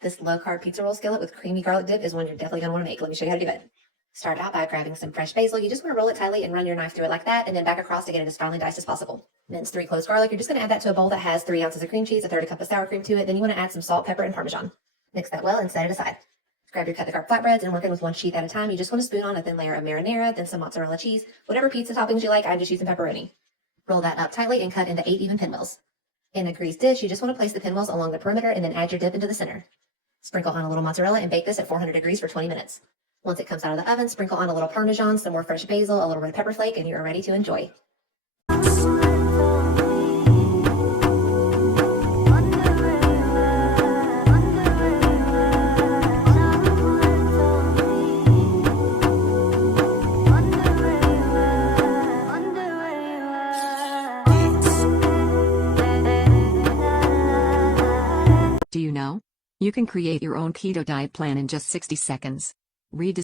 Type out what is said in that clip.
This low-carb pizza roll skillet with creamy garlic dip is one you're definitely going to want to make. Let me show you how to do it. Start out by grabbing some fresh basil. You just want to roll it tightly and run your knife through it like that, and then back across to get it as finely diced as possible. Mince 3 cloves garlic. You're just going to add that to a bowl that has 3 ounces of cream cheese, a third cup of sour cream to it. Then you want to add some salt, pepper, and Parmesan. Mix that well and set it aside. Grab your cut the carb flatbreads and working with one sheet at a time. You just want to spoon on a thin layer of marinara, then some mozzarella cheese, whatever pizza toppings you like. I'm just using pepperoni. Roll that up tightly and cut into 8 even pinwheels. In a greased dish, you just want to place the pinwheels along the perimeter and then add your dip into the center. Sprinkle on a little mozzarella and bake this at 400 degrees for 20 minutes. Once it comes out of the oven, sprinkle on a little Parmesan, some more fresh basil, a little red pepper flake, and you're ready to enjoy. Do you know? You can create your own keto diet plan in just 60 seconds. Read